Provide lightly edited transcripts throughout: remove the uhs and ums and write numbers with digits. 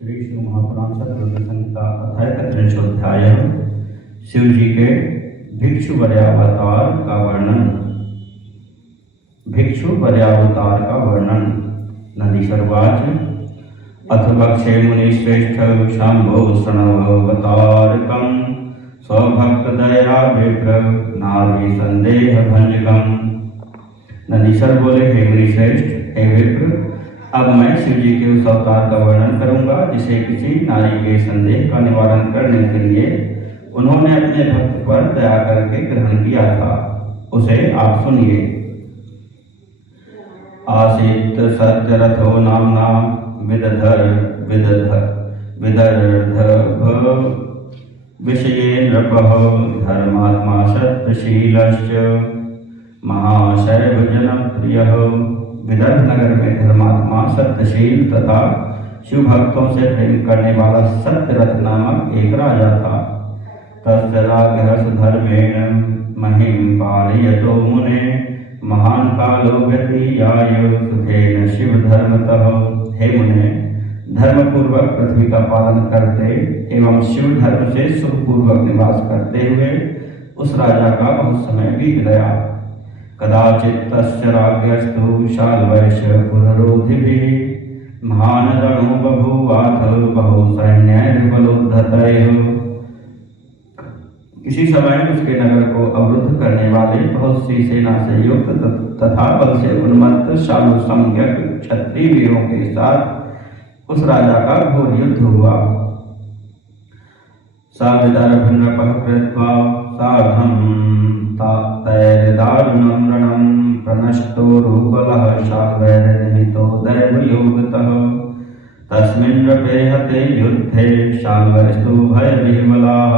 श्री शिव महापुराण सतरुद्र संहिता अध्याय का 3अध्याय शिव जी के भिक्षु पर्यावतार का वर्णन। भिक्षु पर्यावतार का वर्णन। नंदीश्वरवाच अथ भक्षे मुनिश्रेष्ठ शंभो शृण्वतारकं स्वभक्तदया विप्र नारी संदेह भंजकम। नंदीश्वर बोले, हे मुनिश्रेष्ठ, हे विप्र, अब मैं शिव जी के उस अवतार का वर्णन करूंगा जिसे किसी नारी के संदेह का निवारण करने के लिए उन्होंने अपने भक्त पर दया करके ग्रहण किया था। उसे आप सुनिए। आसीत सत्यरथो नामना विदर्भ विषये नृपः धर्मात्मा सत्यशीलश्च महाशैव जनप्रियः। विदर्भ नगर में धर्मात्मा सत्यशील तथा शिव भक्तों से प्रेम करने वाला सत्यरथ नामक एक राजा था। तस्य राजः सुधर्मेण महिं पालयतो मुने महान कालो व्यतीयाय सुखेन शिव धर्मतः। हे मुने, धर्मपूर्वक पृथ्वी का पालन करते एवं शिव धर्म से सुखपूर्वक निवास करते हुए उस राजा का बहुत समय बीत गया। कदाचित् तस्य राज्ञस्तु शाल्वैष पुररोधिभिः महान् रणो बभूवाथ बहु सैन्यैर्बलोद्धतैः। किसी समय उसके नगर को अवरुद्ध करने वाले बहुत सी सेना से युक्त तथा बल से उन्मत्त शालु सम्यक क्षत्रिय वीरों के साथ उस राजा का घोर युद्ध हुआ। सा विदर्भ नृपः कृत्वा सार्धं तैर्दारुणं रणं प्रनष्टो रुबलः शाल्वैर्निहितो दैवयोगतः। तस्मिन् नृपे हते युद्धे शाल्वैस्तु भयविह्वलाः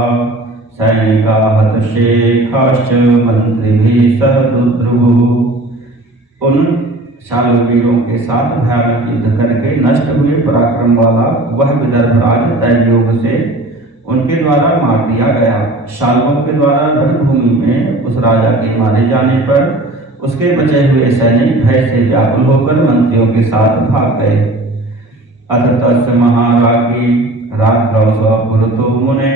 सैनिकाः हतशेखाश्च मन्त्रिभिः सह दुद्रुवुः। उन शाल्व वीरों के साथ भयानक युद्ध करके नष्ट हुए पराक्रम वाला वह विदर्भराज दैवयोग से उनके द्वारा मार दिया गया। शाल्वों के द्वारा रणभूमि में उस राजा के मारे जाने पर उसके बचे हुए सैनिक भय से व्याकुल होकर मंत्रियों के साथ भाग गए। अथ तस्य महाराज्ञी रात्रौ स्वपुरतो मुने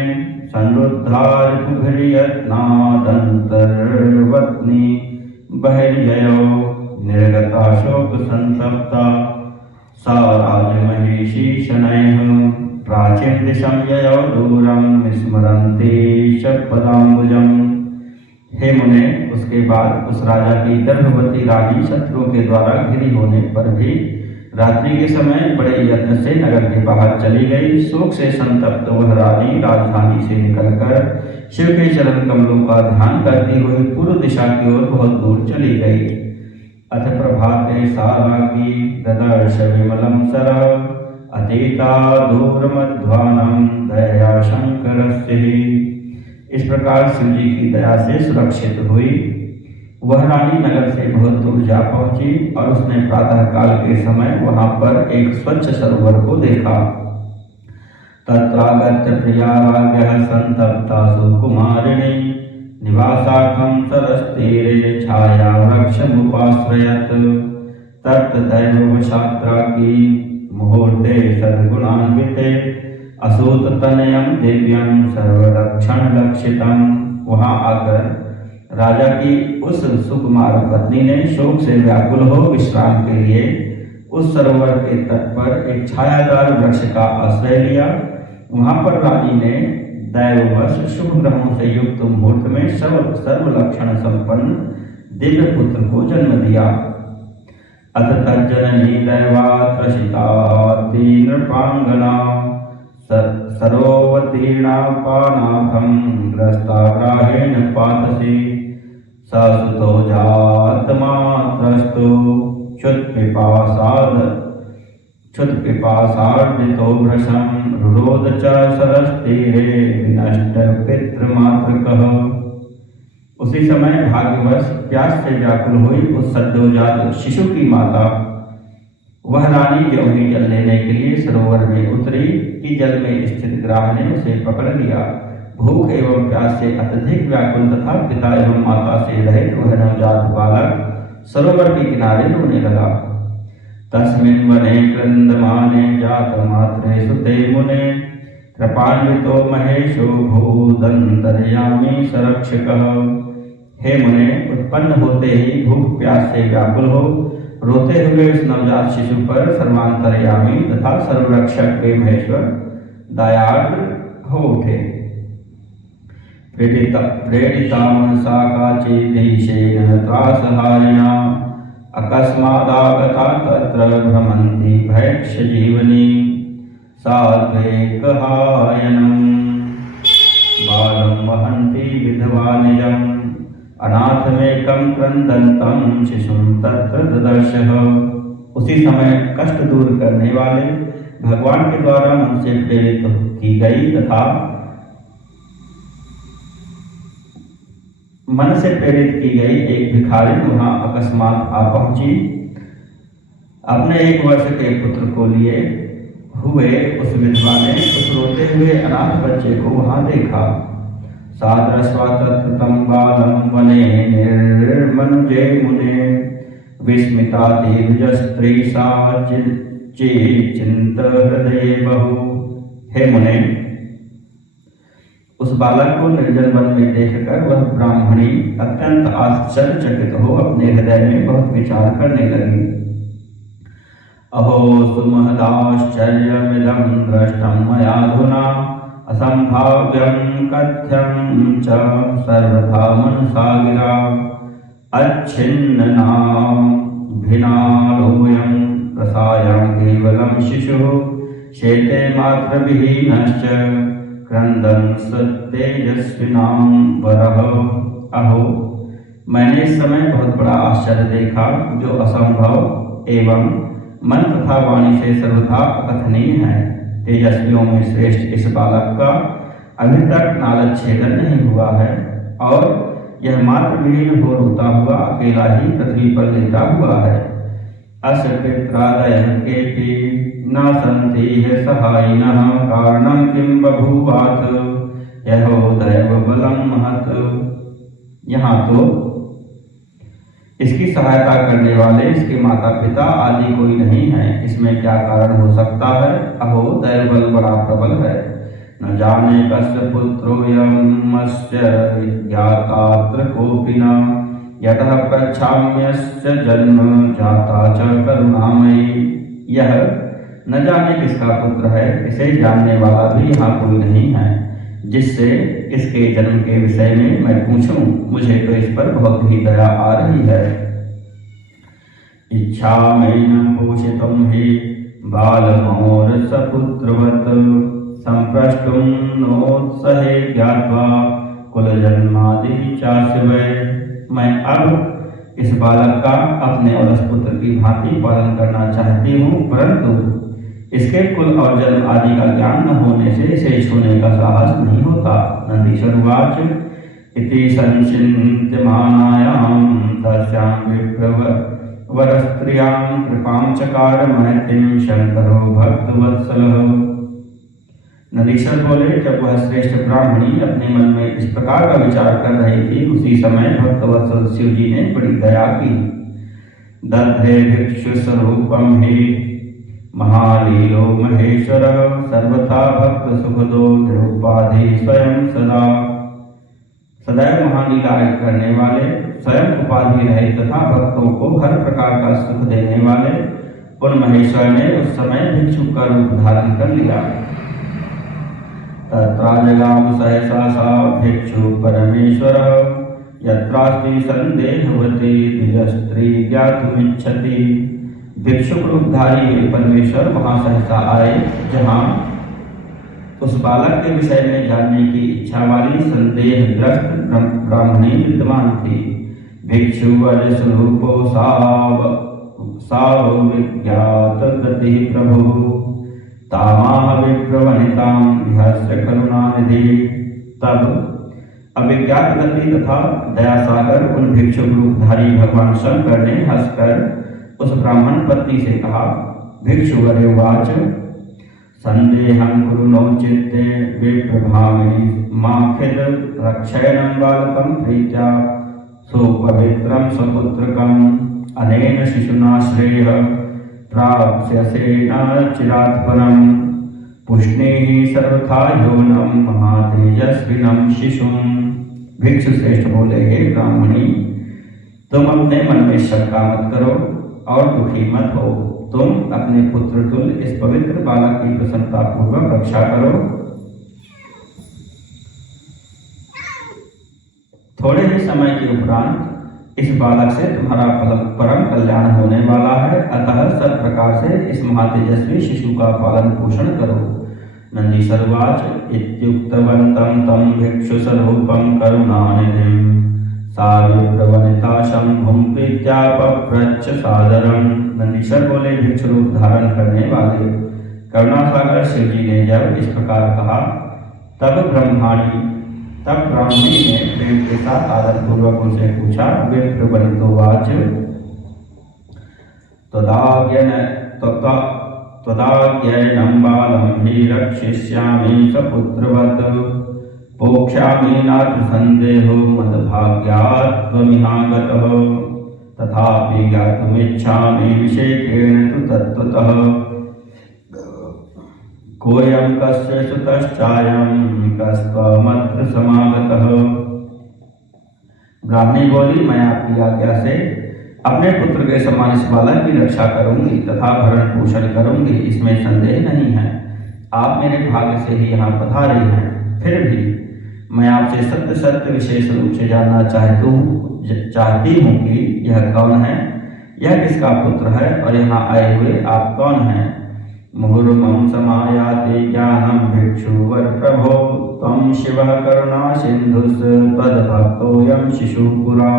संरुद्धार कुभिर्यत्नादन्तर्वत्नी बहिर्ययो निर्गता शोक संतप्ता सा राजमहिषी शनैः प्राचीन दिशं ययौ दूरं विस्मरन्ति शपदाम्बुजम्। हे मुने, उसके बाद उस राजा की गर्भवती रानी शत्रुओं के द्वारा घिरी होने पर भी रात्रि के समय बड़े यत्न से नगर के बाहर चली गई। शोक से संतप्त वह रानी राजधानी से निकलकर शिव के चरण कमलों का ध्यान करती हुई पूर्व दिशा की ओर बहुत दूर चली गई। अथ प्रभाते सा राज्ञी ददर्श विमलं सरः अतीता दूरमध्वानं दया शंकरस्य। इस प्रकार शिव जी की दया से सुरक्षित हुई वह रानी नगर से बहुत दूर जा पहुंची और उसने प्रातः काल के समय वहां पर एक स्वच्छ सरोवर को देखा। तत्रागत्य प्रिया राज्ञः संतप्ता सुकुमारिणी निवासार्थं सरस्तीरे छाया वृक्षमुपाश्रयत्। तत्तदैववशात्राज्ञी मुहूर्ते सद्गुणान्विते असूततनयं दिव्यं सर्वलक्षणलक्षितं। वहां आकर राजा की उस सुकुमार पत्नी ने शोक से व्याकुल हो विश्राम के लिए उस सरोवर के तट पर एक छायादार वृक्ष का आश्रय लिया। वहां पर रानी ने दैववश शुभ ग्रहों से युक्त मुहूर्त में सर्वलक्षण संपन्न दिव्य पुत्र को जन्म दिया। अथ तज्जननी दैवात्रशिताति नृपांगना सरोवतीर्णा पानाथं ग्रस्ताग्राहेण पातसी ससुतो जातमात्रस्तु क्षुत्पिपासार्दितो भृशं रुरोध च सरस्तीरे विनष्ट पितृमातृकः। उसी समय भाग्यवश प्यास से व्याकुल हुई उस सद्योजात शिशु की माता वह रानी जो ही जल लेने के लिए सरोवर में उतरी कि जल में स्थित ग्राह ने उसे पकड़ लिया। भूख एवं प्यास से अत्यधिक व्याकुल तथा पिता एवं माता से रहित वह नवजात बालक सरोवर के किनारे रोने लगा। तस्मिन् वने क्रन्दमाने जातमात्रे सुते मुने कृपान्वितो महेशो भूदन्तर्यामी सरक्षकः। हे मुने, उत्पन्न होते ही भूख प्यास से व्याकुल हो रोते हुए उस नवजात शिशु पर सर्वांतर्यामी तथा सर्वरक्षक वे महेश्वर दयार्द्र हो उठे। प्रेरिता मनसा काचिदेशेन त्रासहारिणा अकस्मादागता तत्र भ्रमन्ति भैक्ष्य जीवनी सात्वेकहायनं बालं वहन्ति विधवा निजम् अनाथमेकं क्रन्दन्तं शिशुं तत्र ददर्शः। उसी समय कष्ट दूर करने वाले भगवान के द्वारा मन से प्रेरित की गई तथा मन से प्रेरित की गई एक भिखारी वहां अकस्मात आ पहुंची। अपने 1 वर्ष के पुत्र को लिए हुए उस विधवा ने उस रोते हुए अनाथ बच्चे को वहां देखा। सादृश्वा तत्कृतं बालं वने निर्मनुजे मुने विस्मितातिर्जस्त्री सा चिन्त हृदये बहु। हे मुने, उस बालक को निर्जन वन में देखकर वह ब्राह्मणी अत्यंत आश्चर्यचकित हो अपने हृदय में बहुत विचार करने लगी। अहो सुमहदाश्चर्यमिदं दृष्टं मयाधुना असंभाव्यं कथ्यं च सर्वथा मनसा गिरा अच्छिन्ननाभिनालोऽयं रसायं केवलं शिशुः शेते मातृविहीनश्च क्रन्दन् सत्तेजस्विनां वरः। अहो, मैंने इस समय बहुत बड़ा आश्चर्य देखा जो असंभव एवं मन तथा वाणी से सर्वथा अकथनीय है। तेजस्वियों में श्रेष्ठ इस बालक का अभी तक नालच्छेदन नहीं हुआ है और यह मातृविहीन हो रोता हुआ अकेला ही पृथ्वी पर लेटा हुआ है। अस्य पित्रादयं केपि न सन्ति सहायिनः कारणं किं बभूवाथ यहो दैव बलं महत्। यहाँ तो इसकी सहायता करने वाले इसके माता पिता आदि कोई नहीं है, इसमें क्या कारण हो सकता है। अहो, दैवबल बड़ा प्रबल है। न जाने कस्य पुत्रोऽयमस्य ज्ञातात्र कोऽपि न यतः प्रच्छाम्यस्य जन्म जाता च करुणामयी। यह न जाने किसका पुत्र है, इसे जानने वाला भी यहाँ कोई नहीं है जिससे इसके जन्म के विषय में मैं पूछूं। मुझे तो इस पर बहुत ही दया आ रही है। इच्छामैनं पोषितुं हि बालमोर सपुत्रवत् संप्रष्टुं नोत्सहे ज्ञात्वा कुलजन्मादि चास्य वै। मैं अब इस बालक का अपने औरस पुत्र की भांति पालन करना चाहती हूँ, परंतु इसके कुल और जन्म आदि का ज्ञान न होने से इसे छूने का साहस नहीं होता। नंदीश्वर उवाच इति संचिन्त्यमानायां तस्यां विप्रवरस्त्रियां कृपां चकार महतीं शंकरो भक्तवत्सलः। नंदीश्वर बोले, जब वह श्रेष्ठ ब्राह्मणी अपने मन में इस प्रकार का विचार कर रही थी, उसी समय भक्तवत्सल शिव जी ने बड़ी दया की। दधे भिक्षु स्वरूपं हि महालीलो महेश्वर सर्वथा भक्त सुखदो निरुपाधि स्वयं सदा। सदैव महालीला करने वाले, स्वयं उपाधि रहित तथा भक्तों को हर प्रकार का सुख देने वाले उन महेश्वर ने उस समय भिक्षु का रूप धारण कर लिया। तत्राजगाम सहसा सा भिक्षु परमेश्वर यत्रास्ति संदेहवती द्विजस्त्री ज्ञातुमिच्छति। भिक्षुक रूपधारी परमेश्वर वहां सहसा आए जहां उस बालक के विषय में जानने की इच्छा वाली संदेहग्रस्त ब्राह्मणी विद्यमान थी। भिक्षु वज स्वरूपो साविज्ञात गति प्रभु तामाह विप्रवनितां विहस्य करुणानिधि। तब अविज्ञात गति तथा दया सागर उन भिक्षुक रूपधारी भगवान शंकर ने हंसकर उस ब्राह्मण पत्नी से कहा। भिक्षुवरे उवाच संदेहं कुरु नो चित्ते विप्रभामिनी माखिल रक्षयनं बालकं प्रीत्या सुपवित्रं स्वपुत्रकम् अनेन शिशुना श्रेयः प्राप्स्यसे न चिरात् परम् पुष्णेः सर्वथा यौवनं महातेजस्विनं शिशुम्। भिक्षु श्रेष्ठ बोले, हे ब्राह्मणी, तुम अपने मन में शंका मत करो और दुखी मत हो। तुम अपने पुत्र तुल्य इस पवित्र बालक की प्रसन्नता पूर्वक रक्षा करो। थोड़े ही समय के उपरांत इस बालक से तुम्हारा परम कल्याण होने वाला है, अतः सब प्रकार से इस महातेजस्वी शिशु का पालन पोषण करो। नंदीश्वरवाच इत्युक्तवन्तं तं भिक्षुस्वरूपं करुणानिधिं सा विप्रवनिता शंभुं प्रीत्या पप्रच्छ सादरम्। नंदीश्वर बोले, भिक्षु रूप धारण करने वाले करुणासागर शिव जी ने जब इस प्रकार कहा, तब ब्राह्मणी ने प्रेम के साथ आदर पूर्वक उनसे पूछा। विप्रवनितोवाच त्वदाज्ञेयं बालं हि रक्षिष्यामि सपुत्रवत् पोक्ष्यामि नात्र सन्देहो मद्भाग्यात् त्वमिहागतः तथापि ज्ञातुमिच्छामि विशेषेण तु तत्त्वतः कोऽयं कस्य सुतश्चायं कस्त्वमत्र समागतः। ब्राह्मणी बोली, मैं आपकी आज्ञा से अपने पुत्र के समान इस बालक की रक्षा करूंगी तथा भरण पोषण करूंगी, इसमें संदेह नहीं है। आप मेरे भाग्य से ही यहाँ पधारे हैं, फिर भी मैं आपसे सत्य सत्य विशेष रूप से जानना चाहती हूँ कि यह कौन है, यह किसका पुत्र है और यहाँ आए हुए आप कौन हैं। मुहुर्मं समायाति ज्ञानं भिक्षुवर प्रभो त्वं शिवः करुणा सिन्धुस् त्वद्भक्तोऽयं शिशुः पुरा।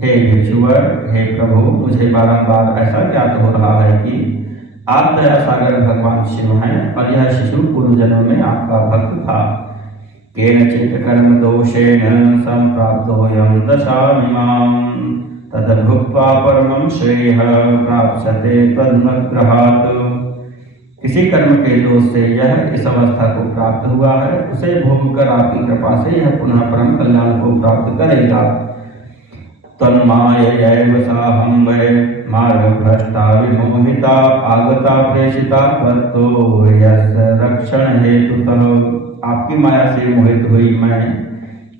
हे भिक्षुवर, हे प्रभु, मुझे बारंबार ऐसा ज्ञात हो रहा है कि आप दया सागर भगवान शिव हैं और यह शिशु पूर्व जन्म में आपका भक्त था। केनचित् कर्म दोषेण संप्राप्तोऽयं दशामिमां तद्भुक्त्वा परमं श्रेयः प्राप्स्यते त्वदनुग्रहात्। किसी कर्म के दोष से यह इस अवस्था को प्राप्त हुआ है, उसे भोग कर आपकी कृपा से यह पुनः परम कल्याण को प्राप्त करेगा। तन्मायैव साहं वै मार्गभ्रष्टा विमोहिता आगता प्रेषिता त्वत्तो यस्य रक्षण हेतुतः। आपकी माया से मोहित हुई मैं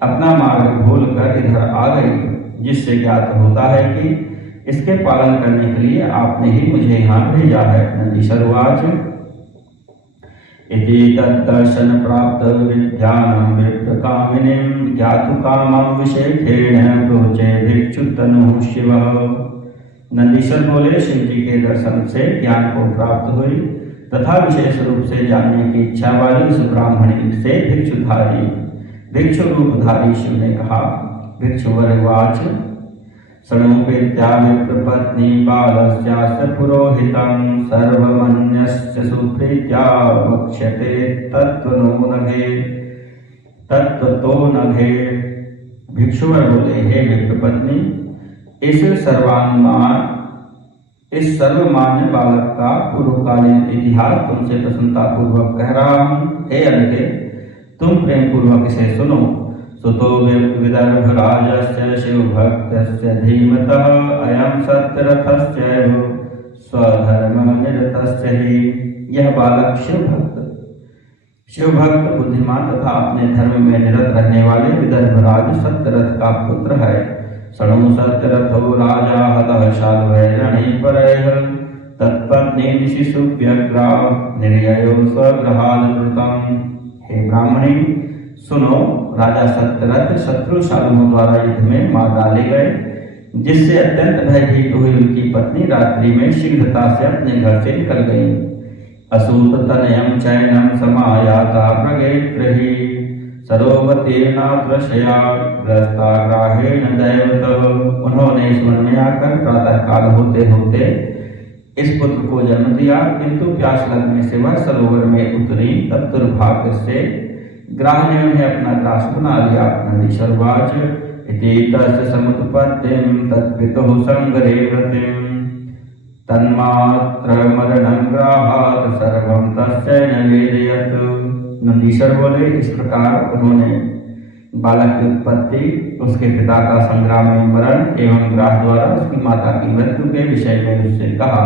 अपना मार्ग भूल कर इधर आ गई, जिससे ज्ञात होता है कि इसके पालन करने के लिए आपने ही मुझे यहाँ भेजा है। नंदीश्वरवाच इति तद्दर्शन प्राप्त विद्यानं विप्रकामिनीं ज्ञातुकामं विशेषेण प्रोचे भिक्षुतनुः शिवः। नंदीश्वर बोले, शिव जी के दर्शन से ज्ञान को प्राप्त हुई तथा विशेष रूप से जानने की इच्छा वाली उस ब्राह्मणी से भिक्षु रूपधारी शिव ने कहा। भिक्षुवरवाच शृणुपेत्या विप्रपत्नी बालस्यास्य पुरोहितं सर्वमन्यस्य सुप्रीत्या वक्ष्यते तत्त्वतो नघे। भिक्षुवर बोले, हे विप्रपत्नी, इस सर्वमान्य बालक का पूर्वकालीन इतिहास तुमसे प्रसन्नता पूर्वक कह रहा हूँ। हे अनघे, तुम प्रेम पूर्वक इसे सुनो। सुतो विदर्भराजस्य शिवभक्तस्य धीमतः अयं सत्यरथस्यैव स्वधर्मनिरतस्य हि। यह बालक शिवभक्त बुद्धिमान तथा अपने धर्म में निरत रहने वाले विदर्भराज सत्यरथ का पुत्र है। शृणु सत्यरथो राजा हतः शाल्वैरणे परैः तत्पत्नी शिशुव्यग्रा निर्ययो स्वगृहादृतम्। हे ब्राह्मणी, सुनो, राजा सत्यरथ शत्रु शालुओं द्वारा युद्ध में मार डाले गए, जिससे अत्यंत भयभीत हुई उनकी पत्नी रात्रि में शीघ्रता से अपने घर से निकल गई। असूत तनयं चैनं समायाता प्रगेत्रहि सरोवतेनात्रशया ग्रस्ताग्राहेण दैवतः। उन्होंने इस वन में आकर प्रातःकाल होते होते इस पुत्र को जन्म दिया, किंतु प्यास लगने से वह सरोवर में उतरी। तब दुर्भाग्य से ग्राह ने उन्हें अपना ग्रास बना लिया। नंदीश्वरवाच इति तस्य समुत्पत्तिं तत्पितुः संगरे व्रतिं तन्मात्रमरणं ग्राहात् सर्वं तस्य न वेदयत्। नंदीश्वर बोले, इस प्रकार उन्होंने बालक की उत्पत्ति, उसके पिता का संग्राम में मरण एवं ग्राह द्वारा उसकी माता की मृत्यु के विषय में उससे कहा।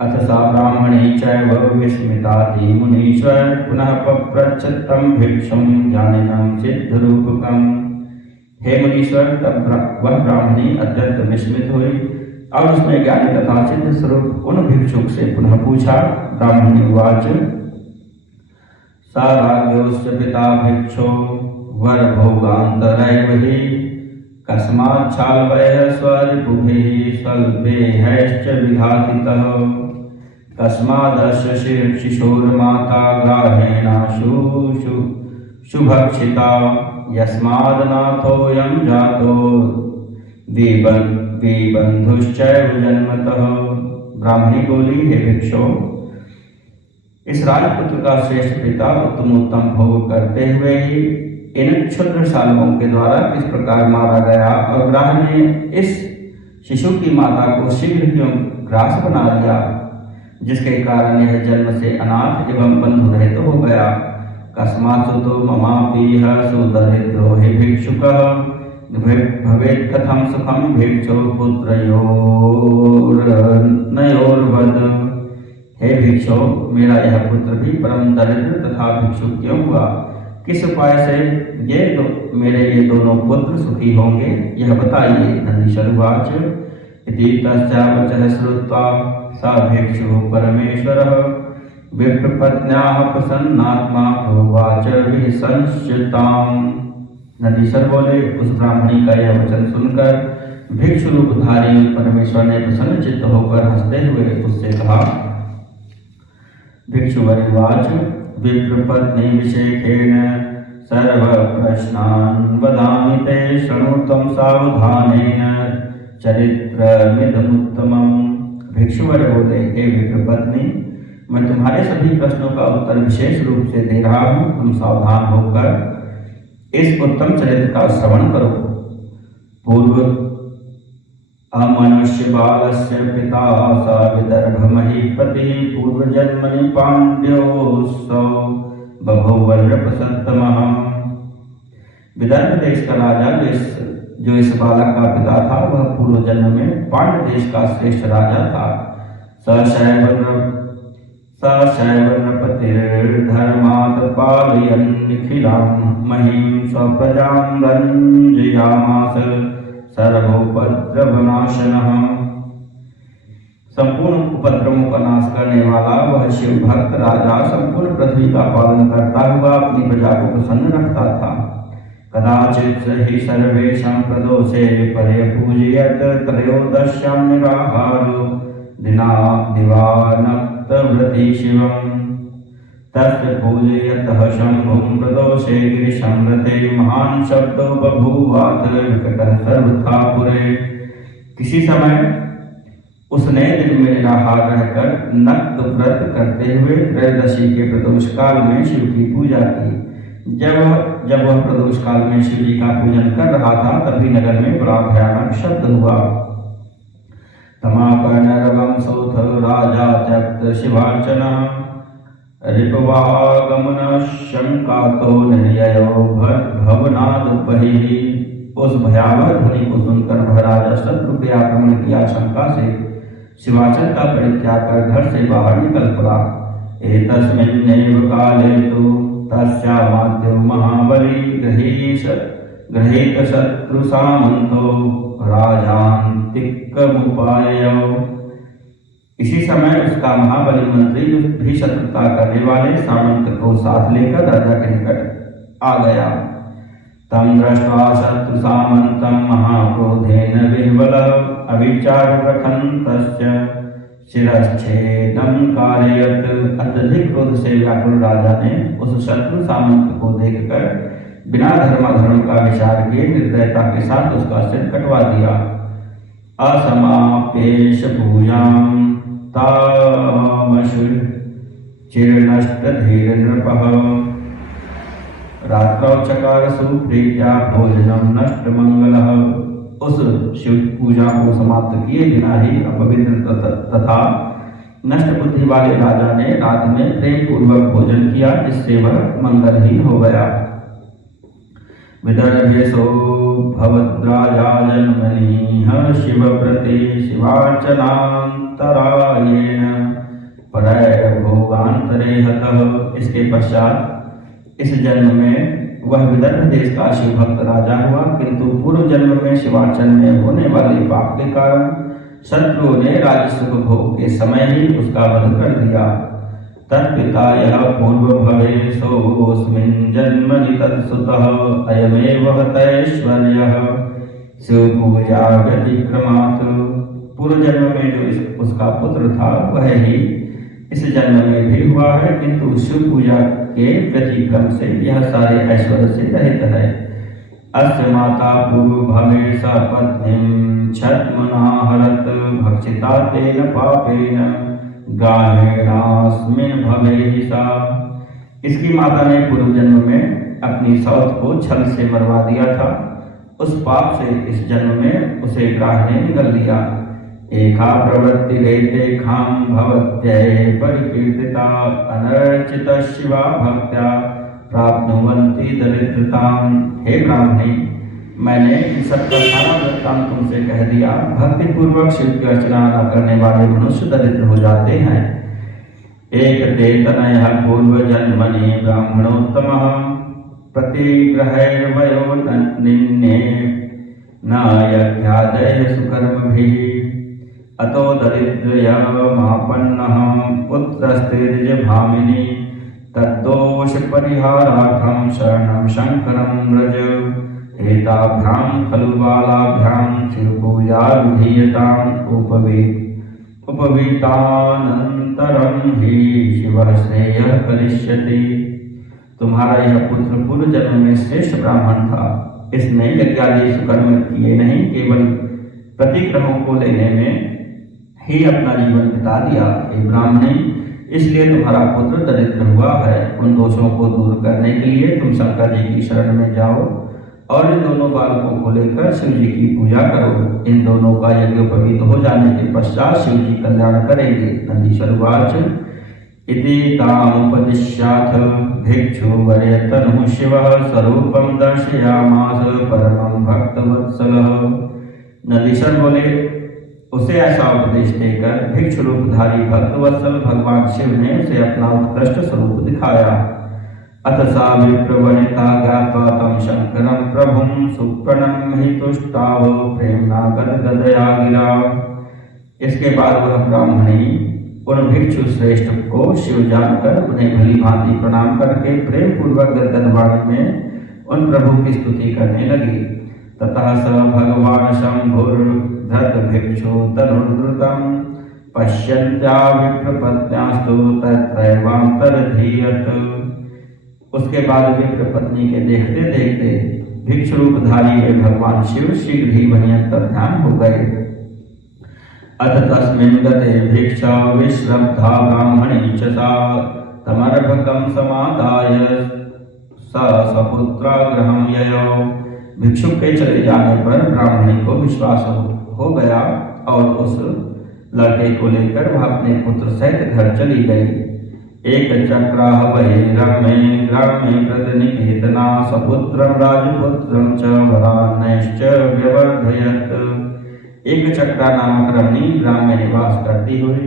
अथ सा ब्राह्मणी चैव विस्मिताति मुनीश्वर पुनः पप्रच्छ तं भिक्षुं ज्ञानिनं सिद्धरूपकम्। हे मुनीश्वर, तब वह ब्राह्मणी अत्यंत विस्मित हुई और उसने ज्ञानी तथा सिद्ध स्वरूप उन भिक्षुक से पुनः पूछा। ब्राह्मणी उवाच सा राज्ञोश्च पिता भिक्षो वर भोगान्तरैव हि कस्माच्छाल्वयः स्वरिपुभिः स्वल्पेहैश्च विघातितः कस्मादस्य शिशोर्माता ग्राहेणाशु शुभक्षिता यस्मादनाथोऽयं जातो विबन्धुश्चैव जन्मतः। ब्राह्मणी बोली, हे भिक्षु, इस राजपुत्र का श्रेष्ठ पिता उत्तम भोग करते हुए ही इन क्षुद्र शालकों के द्वारा किस प्रकार मारा गया और ग्राह ने इस शिशु की माता को शीघ्र क्यों ग्रास बना लिया, जिसके कारण यह जन्म से अनाथ एवं बंधु रहित हो गया। कस्मात्सुतो ममापीह सुदरिद्रो हि भिक्षुकः भवेत् कथं सुखं भिक्षु पुत्रयोर्नयोर्वद। हे भिक्षु, मेरा यह पुत्र भी परम दरिद्र तथा भिक्षु क्यों हुआ? किस उपाय से मेरे ये दोनों पुत्र सुखी होंगे, यह बताइए। नंदीश्वर उवाच इति तस्या वचः श्रुत्वा स भिक्षुः परमेश्वरः विप्रपत्न्याः प्रसन्नात्मा प्रोवाच विसंस्यताम्। नंदीश्वर बोले, उस ब्राह्मणी का यह वचन सुनकर भिक्षु रूपधारी परमेश्वर ने प्रसन्न चित्त होकर हंसते हुए उससे कहा। भिक्षुवरिवाच विप्रपत्नी विशेषेण सर्व प्रश्नान् वदामि ते शृणु त्वं सावधानेन चरित्रमिदमुत्तमम्। भिक्षुवर बोले, हे विप्रपत्नी, मैं तुम्हारे सभी प्रश्नों का उत्तर विशेष रूप से दे रहा हूँ, तुम सावधान होकर इस उत्तम चरित्र का श्रवण करो। पूर्व अमनुष्य बालस्य पिता स विदर्भ महीपति पूर्वजन्मनि पांड्योऽसौ बभूव नृपसत्तमः। विदर्भ देश का राजा जो इस बालक का पिता था, वह पूर्व जन्म में पांड्य देश का श्रेष्ठ राजा था। सशैव नृपतिर्धर्मात् पालयन् निखिलां महीं स्वप्रजां रञ्जयामास सर्वोपद्रवनाशनः। संपूर्ण उपद्रवों का नाश करने वाला वह शिव भक्त राजा संपूर्ण पृथ्वी का पालन करता हुआ अपनी प्रजा को प्रसन्न रखता था। कदाचित् हि सर्वेषां प्रदोषे परे पूजयत त्रयोदश्यां निराहारो दिवानक्तव्रती शिवम्। तस्य पूजयतः शम्भुं प्रदोषे गिरिशम्रते महान् शब्दो बभूवाथ विकटः सर्वथा पुरे। किसी समय उसने दिन में निराहार रहकर नक्त व्रत करते हुए त्रयोदशी के प्रदोष काल में शिव की पूजा की। जब वह प्रदोष काल में शिव जी का पूजन कर रहा था, तभी नगर में बड़ा भयानक शब्द हुआ। तमाकर्णरवंशोऽथ राजा त्यक्त शिवार्चनः रिपवागमन शंकातो निर्ययो भवनादुपहिः। उस भयावह ध्वनि को सुनकर वह राजा शत्रु के आक्रमण की आशंका से शिवाचल का परित्याग कर घर से बाहर निकल पड़ा। एतस्मिन्नेव काले तु तस्यामाद्यो महाबली गृहीत शत्रु सामंतो राजान्तिकमुपाययौ। इसी समय उसका महाबली मंत्री भी शत्रुता करने वाले सामंत को साथ लेकर राजा के निकट आ गया। तम दृष्ट्वा शत्रु सामंतं महाक्रोधेन विह्वलः अविचार्यरखन्तस्य शिरश्छेदं कारयत्। अत्यधिक क्रोध से व्याकुल राजा ने उस शत्रु सामंत को देखकर बिना धर्माधर्म का विचार किए निर्दयता के साथ उसका सिर कटवा दिया। असमाप्येष पूजां तामशु चिरनष्टधीर नृपः रात्रौ चकार सुप्रीत्या भोजनम नष्ट मंगलः। उस शिव पूजा को समाप्त किए बिना ही अपवित्र तथा नष्ट बुद्धि वाले राजा ने रात में प्रेम पूर्वक भोजन किया, जिससे वह मंगलहीन हो गया। विदर्भेशो भवद्राजा जन्मनीह शिवव्रते शिवार्चनां परैर्भोगान्तरे हतः। इसके पश्चात इस जन्म में वह विदर्भ देश का शिव भक्त राजा हुआ, किंतु पूर्व जन्म में शिवाचल में होने वाले पाप के कारण शत्रुओं ने राजसुख भोग के समय ही उसका वध कर दिया। तत्पिता यः पूर्व भवे सोऽस्मिन् जन्मनि तत्सुतः अयमेव हतैश्वर्यः शिव पूजा व्यतिक्रमात्। पूर्व जन्म में जो उसका पुत्र था वह ही इस जन्म में भी हुआ है, किंतु शिव पूजा के व्यतिक्रम से यह सारे ऐश्वर्य से रहित है। अस्य माता पूर्व भवे सपत्नीं छद्मनाहरत भक्षिता तेन पापेन ग्रामेणास्मिन् भवे सा। इसकी माता ने पूर्व जन्म में अपनी सौत को छल से मरवा दिया था, उस पाप से इस जन्म में उसे ग्राह ने निगल लिया। एका प्रवृत्ति रेते खाम भवत्यै परिकीर्तिता अनर्चित शिवा भक्त्या प्राप्नुवन्ति दरिद्रताम। हे ब्राह्मणी, मैंने इन सब का सारा वृत्तांत तुमसे कह दिया। भक्ति पूर्वक शिव की अर्चना न करने वाले मनुष्य दरिद्र हो जाते हैं। एक ते तनयः पूर्व जन्मनि ब्राह्मणोत्तमः प्रतिग्रहैर्वयो निन्ये न यज्ञादय सुकर्मभिः अतो दरिद्रयमापन्नः पुत्रस्तेजभामिनी तद्दोष परिहारार्थं शरणं शंकरं व्रज। एताभ्यां खलु बालाभ्यां शिवपूजा विधीयताम् उपवीतानन्तरं हि शिवः श्रेयः करिष्यति। तुम्हारा यह पुत्र पूर्व जन्म में श्रेष्ठ ब्राह्मण था। इसने यज्ञादि सुकर्म किए नहीं, केवल प्रतिग्रहों को लेने में ही अपना जीवन बिता दिया। हे ब्राह्मणी, इसलिए तुम्हारा पुत्र दरिद्र हुआ है। उन दोषों को दूर करने के लिए तुम शंकर जी की शरण में जाओ और इन दोनों बालकों को लेकर शिव जी की पूजा करो। इन दोनों का यज्ञोपवीत हो जाने के पश्चात शिव जी कल्याण करेंगे। नंदीश्वरवाच इति तामुपदिश्याथ भिक्षुवर्य तनुः शिवः स्वरूपं दर्शयामास परमं भक्तवत्सलः। नंदीश्वर बोले, उसे ऐसा उपदेश देकर भिक्षु रूपधारी भक्तवत्सल भगवान शिव ने उसे अपना उत्कृष्ट स्वरूप दिखाया। अथ सा विप्रवनिता ज्ञात्वा तं शंकरं प्रभुं सुप्रणम्य तुष्टाव प्रेम्णा गदगदया गिरा। इसके बाद वह ब्राह्मणी उन भिक्षु श्रेष्ठ को शिव जानकर उन्हें भली भांति प्रणाम करके प्रेम पूर्वक गदगद वाणी में उन प्रभु की स्तुति करने लगी। ततः स भगवान शंभुर्धृत भिक्षु तनुर्धृतं पश्यन्त्या विप्रपत्न्यास्तु तत्रैवान्तरधीयत। उसके बाद विप्र पत्नी के देखते देखते भिक्षु रूपधारी वे भगवान शिव शीघ्र ही वहीं अंतर्ध्यान हो गए। अथ तस्मिन् गते भिक्षा विश्रब्धा ब्राह्मणी च सा तमर्भकं समादाय स स्वपुत्रागृहं ययौ। भिक्षुक के चले जाने पर ब्राह्मणी को विश्वास हो गया और उस लड़के को लेकर वह अपने पुत्र सहित घर चली गई। एक चक्राह बहिर्ग्रामे ग्रामे प्रतिनिकेतना सपुत्रं राजपुत्रं च वरान्यश्च व्यवर्धयत्। एक चक्रा नामक रमणी ग्राम में निवास करती हुई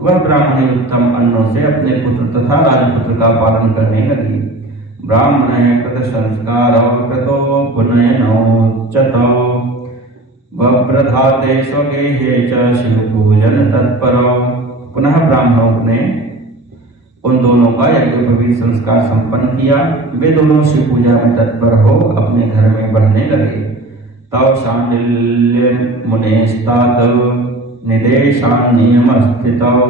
वह ब्राह्मणी उत्तम अन्नों से अपने पुत्र तथा राजपुत्र का पालन करने लगी। ब्राह्मणे कृत संस्कार कृतो पुनयनोच्चतौ वप्रधाते स्वगेहे च शिव पूजन तत्परौ। पुनः ब्राह्मणों ने उन दोनों का यज्ञोपवीत संस्कार संपन्न किया। वे दोनों शिव पूजा में तत्पर हो अपने घर में बढ़ने लगे। तव शांडिल्य मुनेस्तात निदेशान्नियमस्थितौ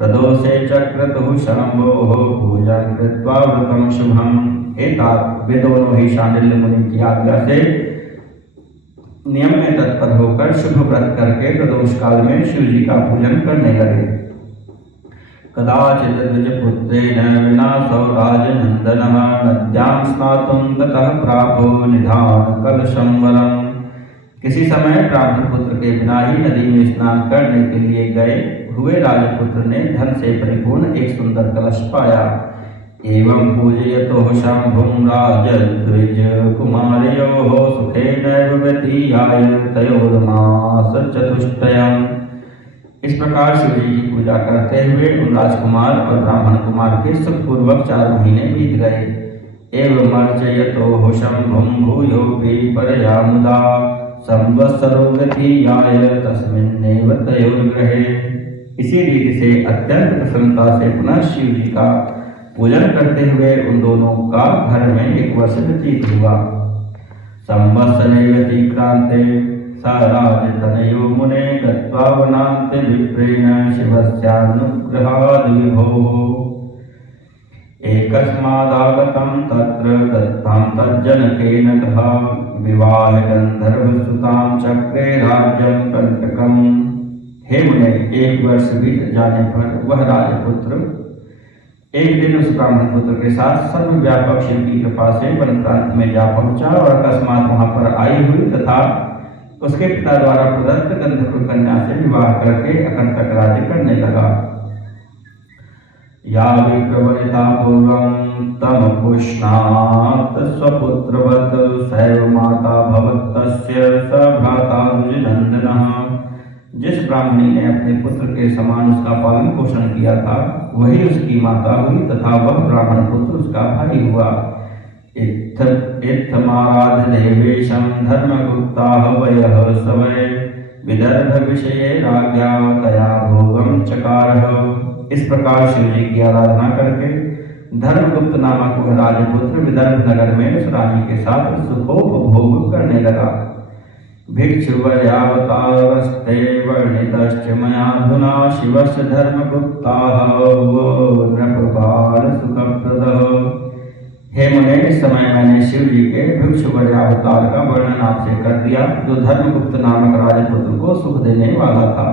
तदोषे चक्रतुः शंभोः पूजन कृत्वा व्रतं शुभम्। एतात वे दोनों ही शांडिल्य मुनि की आज्ञा से नियम में तत्पर होकर शुभ व्रत करके प्रदोष काल में शिव जी का पूजन करने लगे। कदाचित् द्विजपुत्रेण विनाशो राजनंदनः नद्यां स्नातुं गतः प्रापो निधान कलशंवरम्। किसी समय ब्राह्मण पुत्र के बिना ही नदी में स्नान करने के लिए गए हुए राजपुत्र ने धन से परिपूर्ण एक सुंदर कलश पाया। एवं पूजयतो शंभुं राजद्विज कुमारयोः सुखेनैव व्यतीयाय तयोर्मास चतुष्टयम्। इस प्रकार शिव जी की पूजा करते हुए उन राजकुमार और ब्राह्मण कुमार के सुखपूर्वक 4 महीने बीत गए। एवं अर्चयतो शंभुं भूयोऽपि परया मुदा संवत्सरो व्यतीयाय तस्मिन्नेव तयोर्गृहे। इसी रीति से अत्यंत प्रसन्नता से पुनः शिव जी का पूजन करते हुए उन दोनों का घर में 1 वर्ष व्यतीत हुआ। संवत्सरे व्यतिक्रांते स राजतनयो मुने गत्वा वनान्ते विप्रेण शिवस्यानुग्रहाद् विभोः। एकस्मादागतं तत्र दत्तां तज्जनकेन तथा विवाह गन्धर्वसुतां चक्रे राज्यं कंटकम्। हे मुने, 1 वर्ष बीत जाने पर वह राजपुत्र एक दिन उस ब्राह्मण पुत्र के साथ सर्वव्यापक शिव की कृपा से वन प्रांत में जा पहुंचा और अकस्मात वहां पर आई हुई तथा उसके पिता द्वारा प्रदत्त गंधर्व कन्या से विवाह करके अकंटक राज्य करने लगा। या विप्रवनिता पूर्वं तमपुष्णात् स्वपुत्रवत् सैव माता भवत्तस्य स भ्राता द्विजनन्दनः। जिस ब्राह्मणी ने अपने पुत्र के समान उसका पालन पोषण किया था वही उसकी माता हुई तथा वह ब्राह्मण पुत्र उसका भाई हुआ। इत्थमाराध देवेशं धर्मगुप्ताः वयः सवै विदर्भ विषये राज्ञा तया भोगं चकारः। इस प्रकार शिव जी की आराधना करके धर्मगुप्त नामक वह राजपुत्र विदर्भ नगर में उस रानी के साथ सुखोपभोग करने लगा। भिक्षुवर्यावतारस्ते वर्णितश्च मयाधुना शिवस्य धर्मगुप्ताः वो नृपबाल सुखप्रदः। हे मुने, इस समय मैंने शिव जी के भिक्षुवर्यावतार का वर्णन आपसे कर दिया जो धर्मगुप्त नामक राजपुत्र को सुख देने वाला था।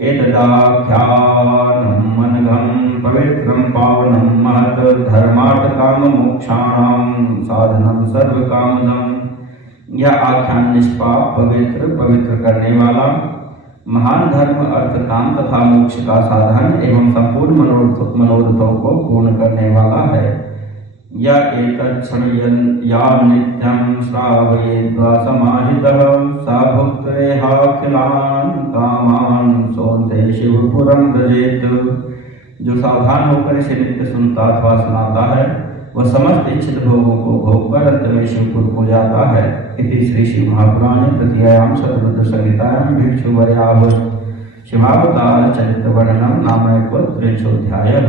एतदाख्यानं मनघं पवित्रं पावनं महत् धर्मार्थ काम मोक्षाणां साधनं सर्वकामदम्। यह आख्यान निष्पाप पवित्र करने वाला महान धर्म अर्थ काम तथा मोक्ष का साधन एवं संपूर्ण मनोरथों को पूर्ण करने वाला है। या नित्यं श्रावयेद्वा समाहितः सा भुक्त्वेहाखिलान् कामान् सोन्ते शिवपुरं व्रजेत्। जो सावधान होकर इसे नित्य सुनता अथवा सुनाता है वह समस्त इच्छित भोगों को भोग कर अंत में शिवपुर को जाता है। इति श्री शिव महापुराणे तृतीयायां शतरुद्र संहितायां भिक्षुवर्याः शिवावतार चरित्र वर्णनम नाम 3अध्यायः।